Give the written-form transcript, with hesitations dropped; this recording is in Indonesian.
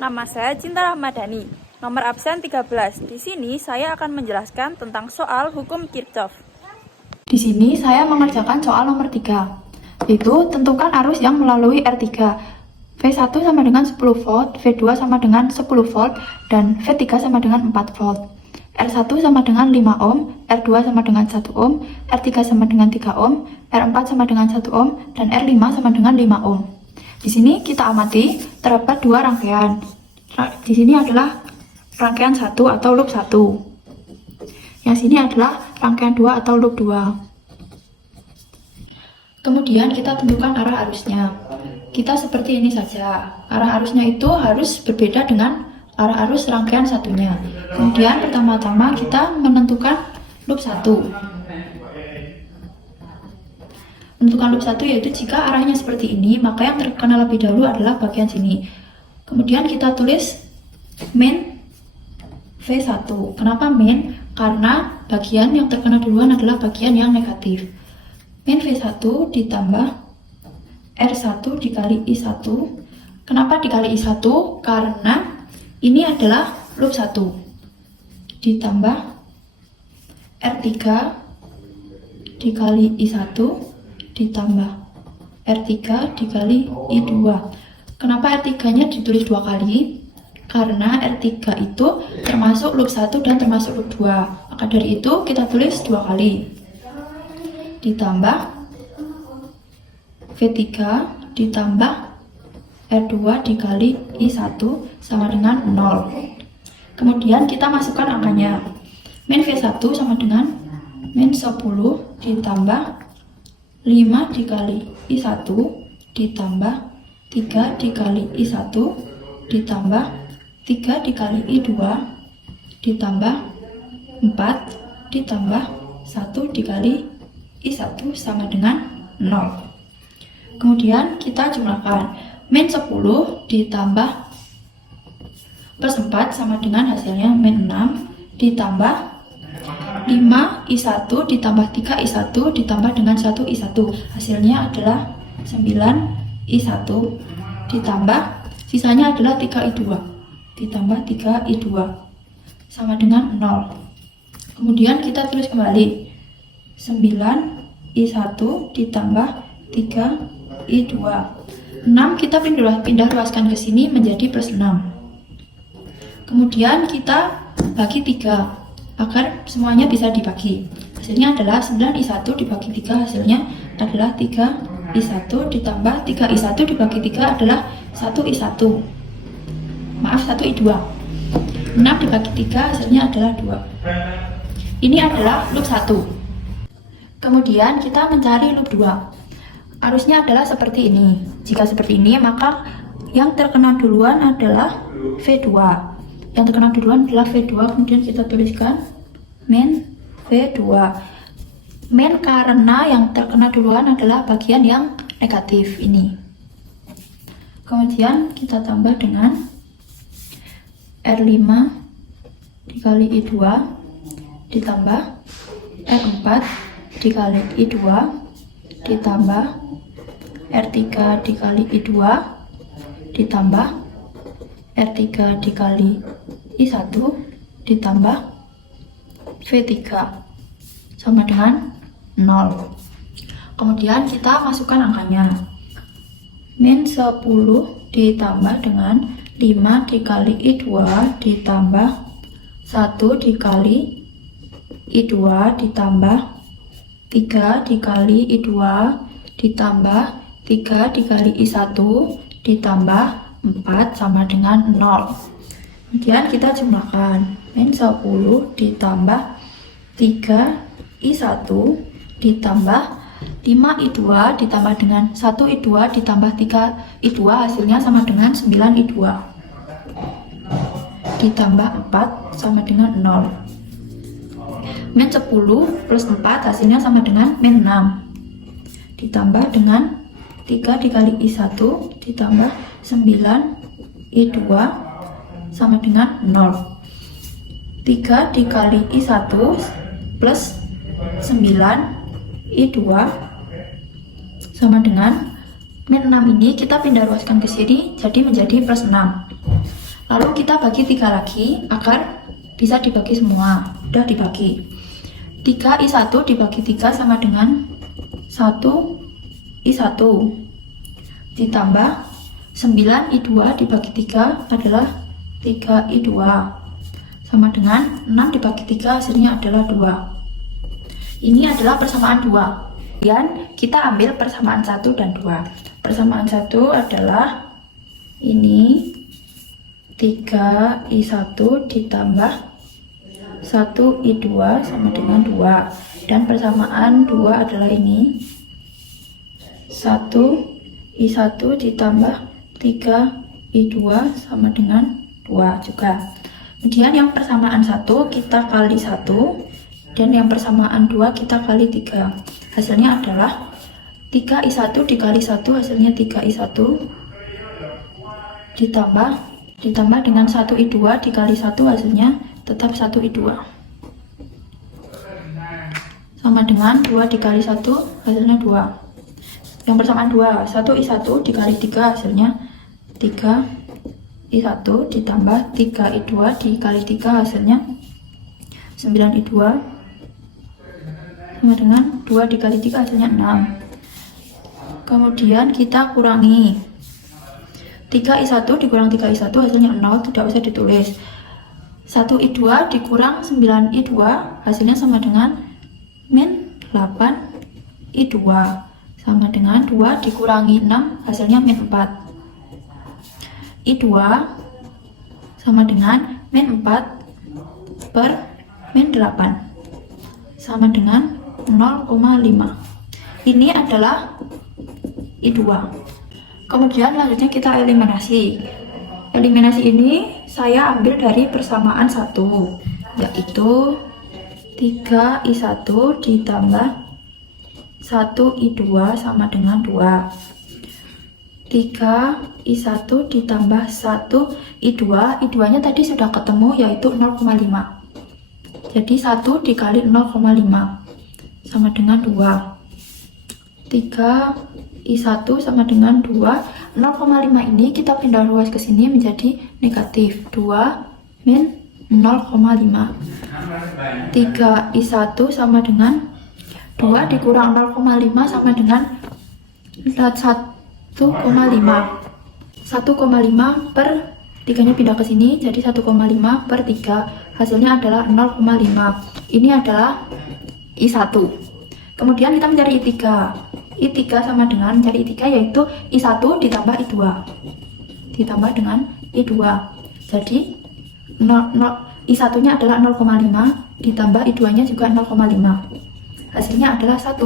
Nama saya Cinta Rahmadani, nomor absen 13. Di sini saya akan menjelaskan tentang soal hukum Kirchhoff. Di sini saya mengerjakan soal nomor 3, yaitu tentukan arus yang melalui R3. V1 sama dengan 10 volt, V2 sama dengan 10 volt, dan V3 sama dengan 4 volt. R1 sama dengan 5 ohm, R2 sama dengan 1 ohm, R3 sama dengan 3 ohm, R4 sama dengan 1 ohm, dan R5 sama dengan 5 ohm. Di sini kita amati terdapat dua rangkaian. Di sini adalah rangkaian 1 atau loop 1. Yang sini adalah rangkaian 2 atau loop 2. Kemudian kita tentukan arah arusnya. Kita seperti ini saja. Arah arusnya itu harus berbeda dengan arah arus rangkaian satunya. Kemudian pertama-tama kita menentukan loop 1. Menentukan loop 1 yaitu jika arahnya seperti ini, maka yang terkena lebih dahulu adalah bagian sini. Kemudian kita tulis main V1. Kenapa main? Karena bagian yang terkena duluan adalah bagian yang negatif. Main V1 ditambah R1 dikali I1. Kenapa dikali I1? Karena ini adalah loop 1. Ditambah R3 dikali I1 ditambah R3 dikali I2. Kenapa R3-nya ditulis 2 kali? Karena R3 itu termasuk loop 1 dan termasuk loop 2. Maka dari itu kita tulis 2 kali. Ditambah V3 ditambah R2 dikali I1 sama dengan 0. Kemudian kita masukkan angkanya. Min V1 sama dengan min 10 ditambah 5 dikali I1 ditambah 3 dikali I1 ditambah 3 dikali I2 ditambah 4 ditambah 1 dikali I1 sama dengan 0. Kemudian kita jumlahkan. Min 10 ditambah plus 4 sama dengan hasilnya min 6 ditambah 5 I1 ditambah 3 I1 ditambah dengan 1 I1. Hasilnya adalah 9 I1 ditambah sisanya adalah 3 I2 ditambah 3 I2 sama dengan 0. Kemudian kita tulis kembali 9 I1 ditambah 3 I2. 6 kita pindah ruaskan ke sini menjadi plus 6. Kemudian kita bagi 3 agar semuanya bisa dibagi. Hasilnya adalah 9 I1 dibagi 3, hasilnya adalah 3 I1 ditambah 3 I1 dibagi 3 adalah 1 I1. Maaf, 1 I2. 6 dibagi 3 hasilnya adalah 2. Ini adalah loop 1. Kemudian kita mencari loop 2. Arusnya adalah seperti ini. Jika seperti ini, maka yang terkena duluan adalah V2. Yang terkena duluan adalah V2, kemudian kita tuliskan main V2. Main karena yang terkena duluan adalah bagian yang negatif ini. Kemudian kita tambah dengan R5 dikali I2 ditambah R4 dikali I2 ditambah R3 dikali I2 ditambah R3 dikali I1 ditambah V3 sama dengan 0. Kemudian kita masukkan angkanya. Min 10 ditambah dengan 5 dikali I2 ditambah 1 dikali I2 ditambah 3 dikali I2 ditambah 3 dikali I1 ditambah 4 sama dengan 0. Kemudian kita jumlahkan. Min 10 ditambah 3 I1 ditambah 5 I2 ditambah dengan 1 I2 ditambah 3 I2 hasilnya sama dengan 9 I2 ditambah 4 sama dengan 0. Min 10 plus 4 hasilnya sama dengan min 6 ditambah dengan 3 dikali I1 ditambah 9 I2 sama dengan 0. 3 dikali I1 plus 9 I2 sama dengan min 6 ini kita pindah ruaskan ke sini jadi menjadi plus 6. Lalu kita bagi 3 lagi agar bisa dibagi semua. Udah dibagi. 3I1 dibagi 3 sama dengan 1I1 ditambah 9I2 dibagi 3 adalah 3I2 sama dengan 6 dibagi 3 hasilnya adalah 2. Ini adalah persamaan 2. Kemudian kita ambil persamaan 1 dan 2. Persamaan 1 adalah ini 3I1 ditambah 1I2 sama dengan 2. Dan persamaan 2 adalah ini 1I1 ditambah 3I2 sama dengan 2 juga. Kemudian yang persamaan 1 kita kali 1 dan yang persamaan 2 kita kali 3. Hasilnya adalah 3I1 dikali 1 hasilnya 3I1 ditambah dengan 1I2 dikali 1 hasilnya tetap 1I2 sama dengan 2 dikali 1 hasilnya 2. Yang persamaan 2 1I1 dikali 3 hasilnya 3I1 ditambah 3I2 dikali 3 hasilnya 9I2 sama dengan 2 dikali 3 hasilnya 6. Kemudian kita kurangi 3I1 dikurang 3I1 hasilnya 0, tidak usah ditulis. 1I2 dikurang 9I2 hasilnya sama dengan min 8I2 sama dengan 2 dikurangi 6 hasilnya min 4. I2 sama dengan min 4 per min 8 sama dengan 0,5. Ini adalah I2. Kemudian selanjutnya kita eliminasi. Eliminasi ini saya ambil dari persamaan 1, yaitu 3I1 ditambah 1I2 sama dengan 2. 3I1 ditambah 1I2, I2 nya tadi sudah ketemu yaitu 0,5. Jadi 1 dikali 0,5 sama dengan 2. 3I1 sama dengan 2. 0,5 ini kita pindah ruas ke sini menjadi negatif. 2 min 0,5. 3I1 sama dengan 2 dikurang 0,5 sama dengan 1,5. 1,5 per 3 nya pindah ke sini jadi 1,5 per 3. Hasilnya adalah 0,5. Ini adalah I1. Kemudian kita mencari I3. I3 sama dengan mencari I3 yaitu I1 ditambah I2 ditambah dengan I2. Jadi I1 nya adalah 0,5 ditambah I2 nya juga 0,5. Hasilnya adalah 1.